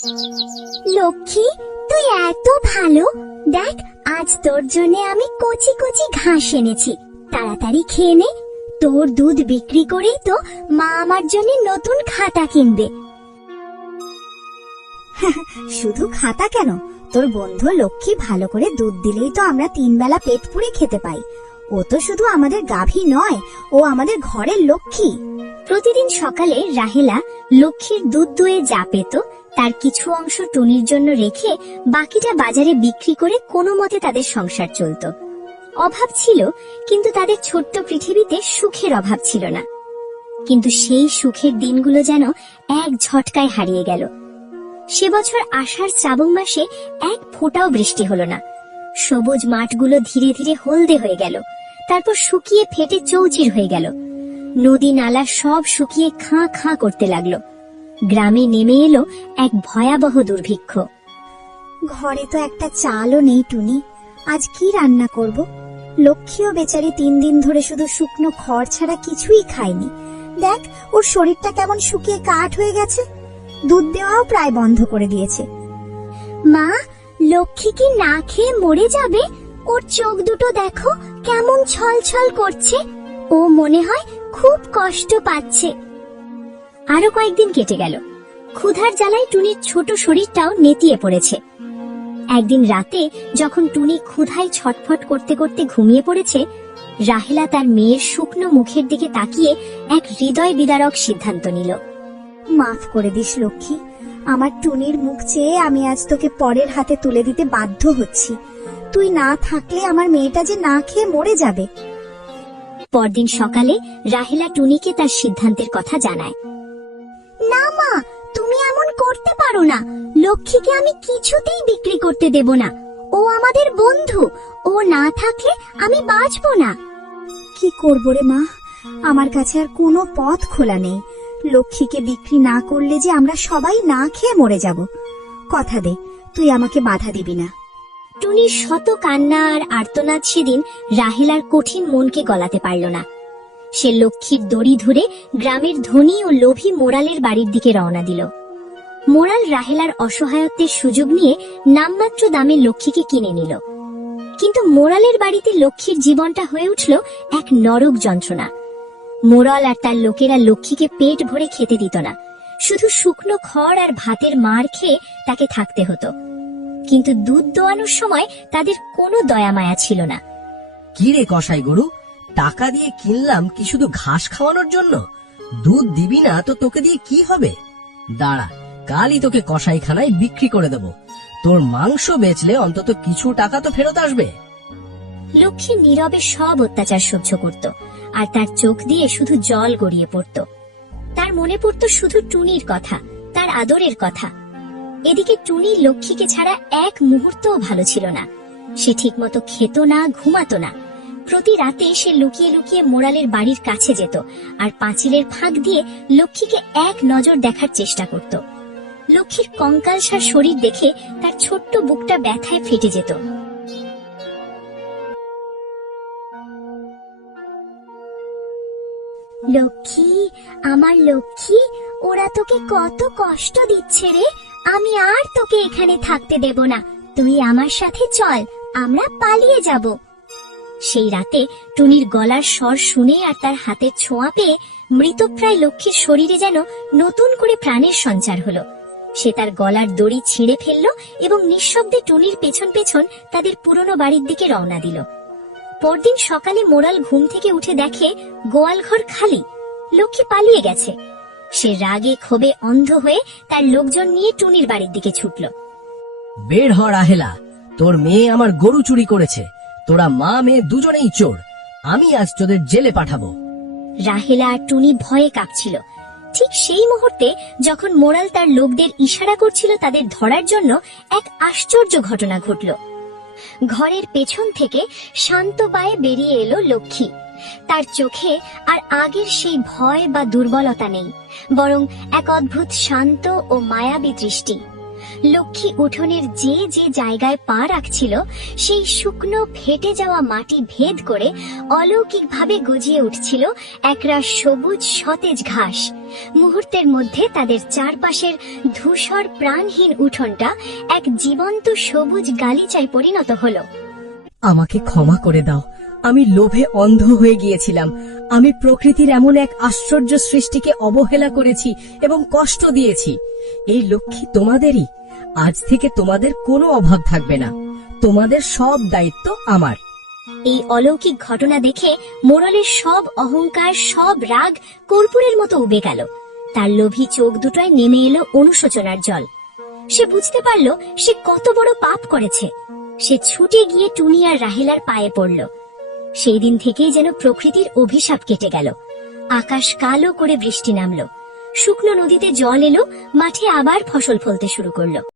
লক্ষ্মী, তুই এত ভালো। দেখ, আজ তোর জন্য আমি কচি কচি ঘাস এনেছি, তাড়াতাড়ি খেয়ে নে। তোর দুধ বিক্রি করেই তো মা আমার জন্য নতুন খাতা কিনবে। শুধু খাতা কেন, তোর বন্ধু লক্ষ্মী ভালো করে দুধ দিলেই তো আমরা 3 বেলা পেট পুরে খেতে পাই। ও তো শুধু আমাদের গাভী নয়, ও আমাদের ঘরের লক্ষ্মী। প্রতিদিন সকালে রাহেলা লক্ষ্মীর দুধ দইয়ে যা পেত তার কিছু অংশ টুনির জন্য রেখে বাকিটা বাজারে বিক্রি করে কোনো মতে তাদের সংসার চলত। অভাব ছিল, কিন্তু তাদের ছোট্ট পৃথিবীতে সুখের অভাব ছিল না। কিন্তু সেই সুখের দিনগুলো যেন এক ঝটকায় হারিয়ে গেল। সে বছর আষাঢ় শ্রাবণ মাসে এক ফোঁটাও বৃষ্টি হলো না। সবুজ মাঠগুলো ধীরে ধীরে হলদে হয়ে গেল, তারপর শুকিয়ে ফেটে চৌচির হয়ে গেল। নদী নালা সব শুকিয়ে খাঁ খাঁ করতে লাগলো। গ্রামে নেমে এলো এক ভয়াবহ দুর্ভিক্ষ। ঘরে তো একটা চালও নেই টুনি, আজ কি রান্না করব? লক্ষ্মীও বেচারি 3 দিন ধরে শুধু শুকনো খড় ছাড়া কিছুই খায়নি। দেখ, ওর শরীরটা কেমন শুকিয়ে কাঠ হয়ে গেছে। দুধ দেওয়াও প্রায় বন্ধ করে দিয়েছে। মা, লক্ষ্মী কি না খেয়ে মরে যাবে? ওর চোখ দুটো দেখো কেমন ছলছল করছে। ও মনে হয় খুব কষ্ট পাচ্ছে। আরো কয়েকদিন কেটে গেল। ক্ষুধার জ্বালায় টুনির ছোট শরীরটাও নেতিয়ে পড়েছে। একদিন রাতে যখন টুনি ক্ষুধায় ছটফট করতে করতে ঘুমিয়ে পড়েছে, রাহেলা তার মেয়ের শুকনো মুখের দিকে তাকিয়ে এক হৃদয় বিদারক সিদ্ধান্ত নিল। মাফ করে দিস লক্ষ্মী, আমার টুনির মুখ চেয়ে আমি আজ তোকে পরের হাতে তুলে দিতে বাধ্য হচ্ছি। তুই না থাকলে আমার মেয়েটা যে না খেয়ে মরে যাবে। পরদিন সকালে রাহেলা টুনিকে তার সিদ্ধান্তের কথা জানায়। না মা, তুমি এমন করতে পারো না। লক্ষ্মীকে আমি কিছুতেই বিক্রি করতে দেব না। ও আমাদের বন্ধু, ও না থাকলে আমি বাঁচবো না। কি করব রে মা, আমার কাছে আর কোনো পথ খোলা নেই। লক্ষ্মীকে বিক্রি না করলে যে আমরা সবাই না খেয়ে মরে যাব। কথা দে, তুই আমাকে বাধা দিবি না। টুনির শত কান্না আর আর্তনাদ সেদিন রাহেলার কঠিন মনকে গলাতে পারল না। সে লক্ষ্মীর দড়ি ধরে গ্রামের ধনী ও লোভী মোড়ালের বাড়ির দিকে রওনা দিল। মোড়াল রাহেলার অসহায়ত্বের সুযোগ নিয়ে নামমাত্র দামে লক্ষ্মীকে কিনে নিল। কিন্তু মোড়ালের বাড়িতে লক্ষ্মীর জীবনটা হয়ে উঠল এক নরক যন্ত্রণা। মোড়াল আর তার লোকেরা লক্ষ্মীকে পেট ভরে খেতে দিত না, শুধু শুকনো খড় আর ভাতের মার খেয়ে তাকে থাকতে হতো। কিন্তু দুধ দোয়ানোর সময় তাদের কোনো দয়া মায়া ছিল না। কি রে কসাই গরু, টাকা দিয়ে কিনলাম কি শুধু ঘাস খাওয়ানোর জন্য? দুধ দিবি না তো তোকে দিয়ে কি হবে? দাঁড়া, কালই তোকে কসাইখানায় বিক্রি করে দেব। তোর মাংস বেচলে অন্তত কিছু টাকা তো ফেরত আসবে। লক্ষ্মী নীরবে সব অত্যাচার সহ্য করত, আর তার চোখ দিয়ে শুধু জল গড়িয়ে পড়ত। তার মনে পড়ত শুধু টুনির কথা, তার আদরের কথা। এদিকে টুনি লক্ষ্মীকে ছাড়া এক মুহূর্তও ভালো ছিল না। সে ঠিকমতো খেত না, ঘুমাতো না। প্রতি রাতে সে লুকিয়ে লুকিয়ে মোড়ালের বাড়ির কাছে যেত আর পাঁচিলের ফাঁক দিয়ে লক্ষ্মীকে এক নজর দেখার চেষ্টা করত। লক্ষ্মীর কঙ্কালসার শরীর দেখে তার ছোট্ট বুকটা ব্যথায় ফেটে যেত। লক্ষ্মী, আমার লক্ষ্মী, ওরা তোকে কত কষ্ট দিচ্ছে রে। আমি আর তোকে এখানে থাকতে দেব না। তুই আমার সাথে চল, আমরা পালিয়ে যাব। সেই রাতে টুনির গলার স্বর শুনে আর তার হাতের ছোঁয়া পেয়ে মৃতপ্রায় লক্ষ্মীর শরীরে যেন নতুন করে প্রাণের সঞ্চার হলো। সে তার গলার দড়ি ছিঁড়ে ফেলল এবং নিঃশব্দে টুনির পেছন পেছন তাদের পুরনো বাড়ির দিকে রওনা দিল। পরদিন সকালে মোড়াল ঘুম থেকে উঠে দেখে গোয়ালঘর খালি, লক্ষ্মী পালিয়ে গেছে। সে রাগে ক্ষোভে অন্ধ হয়ে তার লোকজন নিয়ে টুনির বাড়ির দিকে ছুটল। বের হ রাহেলা, তোর মেয়ে আমার গরু চুরি করেছে। তোরা মা মেয়ে দুজনেই চোর। আমি আজ তোদের জেলে পাঠাবো। রাহেলা আর টুনি ভয়ে কাঁপছিল। ঠিক সেই মুহূর্তে যখন মোড়াল তার লোকদের ইশারা করছিল তাদের ধরার জন্য, এক আশ্চর্য ঘটনা ঘটল। ঘরের পেছন থেকে শান্ত পায়ে বেরিয়ে এলো লক্ষ্মী। তার চোখে আর আগের সেই ভয় বা দুর্বলতা নেই, বরং এক অদ্ভুত শান্ত ও মায়াবী দৃষ্টি। লক্ষ্মী উঠোনের যে যে জায়গায় পা রাখছিল সেই শুকনো ফেটে যাওয়া মাটি ভেদ করে অলৌকিকভাবে গজিয়ে উঠছিল একরাশ সবুজ সতেজ ঘাস। মুহূর্তের মধ্যে তাদের চারপাশের ধূসর প্রাণহীন উঠোনটা এক জীবন্ত সবুজ গালিচায় পরিণত হলো। আমাকে ক্ষমা করে দাও, আমি লোভে অন্ধ হয়ে গিয়েছিলাম। আমি প্রকৃতির এমন এক আশ্চর্য সৃষ্টিকে অবহেলা করেছি এবং কষ্ট দিয়েছি। এই লক্ষ্মী তোমাদেরই। আজ থেকে তোমাদের কোনো অভাব থাকবে না। তোমাদের সব দায়িত্ব আমার। এই অলৌকিক ঘটনা দেখে মোড়লের সব অহংকার, সব রাগ কর্পূরের মতো উবে গেল। তার লোভী চোখ দুটোয় নেমে এলো অনুশোচনার জল। সে বুঝতে পারল সে কত বড় পাপ করেছে। সে ছুটে গিয়ে টুনি আর রাহেলার পায়ে পড়ল। সেই দিন থেকেই যেন প্রকৃতির অভিশাপ কেটে গেল। আকাশ কালো করে বৃষ্টি নামলো, শুকনো নদীতে জল এলো, মাঠে আবার ফসল ফলতে শুরু করলো।